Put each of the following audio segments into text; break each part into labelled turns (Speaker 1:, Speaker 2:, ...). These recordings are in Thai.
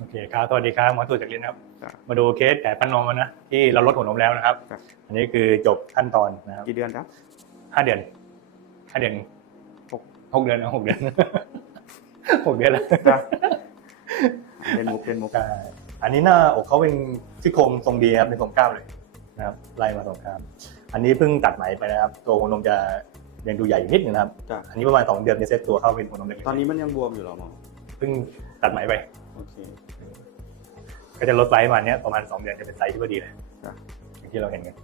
Speaker 1: โอเคครับสวัสดีครับหมอตู่จากลินครับ
Speaker 2: ครับ
Speaker 1: มาดูเคสแผลปั้นนมนะที่เราลดหัวนมแล้วนะครับ
Speaker 2: ครับ
Speaker 1: อันนี้คือจบขั้นตอนนะครับ
Speaker 2: กี่เดือนครับ
Speaker 1: ห้าเดือนห้าเดือน
Speaker 2: หก
Speaker 1: หกเดือนนะหกเดือน หกเดือนแล้ว
Speaker 2: จ้ะเล่นมุกเล่นมุก
Speaker 1: ใช่อันนี้หน้าอกเขาเป็นซี่โครงทรงดีครับเป็นทรงเก้าเลยนะครับไล่มาทรงเก้าอันนี้เพิ่งตัดไหมไปนะครับ ตัวหัวนมจะยังดูใหญ่อยู่นิดนึงนะครับ
Speaker 2: จ้ะ
Speaker 1: อันนี้ประมาณสองเดือนจะเซ็ตตัวเข้าเป็นหัวนมเล็ก
Speaker 2: ตอนนี้มันยังบวมอยู่เหรอหมอ
Speaker 1: ๆเพิ่งตัดไหมไป
Speaker 2: โอเค
Speaker 1: ก็จะลดไซส์ประมาณเนี้ยประมาณสองเดือนจะเป็นไซส์ที่พอดีเลย
Speaker 2: จ้ะ
Speaker 1: อย่างที่เราเห็นกัน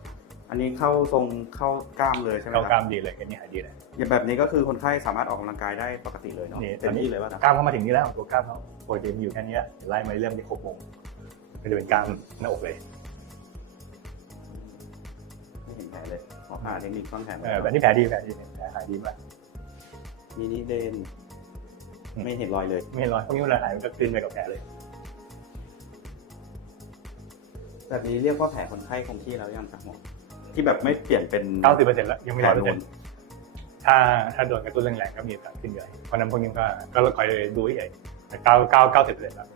Speaker 2: อันนี้เข้าทรงเข้ากล้ามเลยใช่ไหม
Speaker 1: เข้า
Speaker 2: ค
Speaker 1: กล้า
Speaker 2: รับ
Speaker 1: มดีเลยกันนี่หายดีเลย
Speaker 2: อย่างแบบนี้ก็คือคนไข้สามารถออกกำลังกายได้ปกติเลยเนาะ
Speaker 1: นี่
Speaker 2: เต็มที่เลยป่ะนะ
Speaker 1: กล้ามเข้ามาถึงนี่แล้วตัวกล้ามเขาปกติมีอยู่แค่เนี้ยไล่มาเรื่องที่ครบวงก็จะเป็นกล้ามหน้าอกเลย
Speaker 2: ไม่เห็นแผลเลยขอหาเทคนิคซ่อนแผล
Speaker 1: เออแบบนี้แผลดีแผลดีแผลหายดีมาก
Speaker 2: มินิเดน
Speaker 1: อืม
Speaker 2: ไม่เห็นรอยเลย
Speaker 1: ไม่เห็นรอยพวกนี้เวลาหายมันก็กลืนไปกับแผลเลย
Speaker 2: แบบนี้เรียกว่าแผลคนไข้คงที่แล้วยังครับหมอที่แบบไม่เปลี่ยนเป็น
Speaker 1: เก้าสิบเปอร์เซ็นต์แล้วยังไม่ร้อยเปอร์
Speaker 2: แผล
Speaker 1: เซ็นต์ถ้าถ้าโดนกระตุ้นแรงๆก็มีโอกาสขึ้นเยอะเพราะฉะนั้นพวกนี้ก็ก็คอยดูให้ใหญ่แต่เก้าเก้าเก้าสิบเปอร์เซ็นต์แล้ว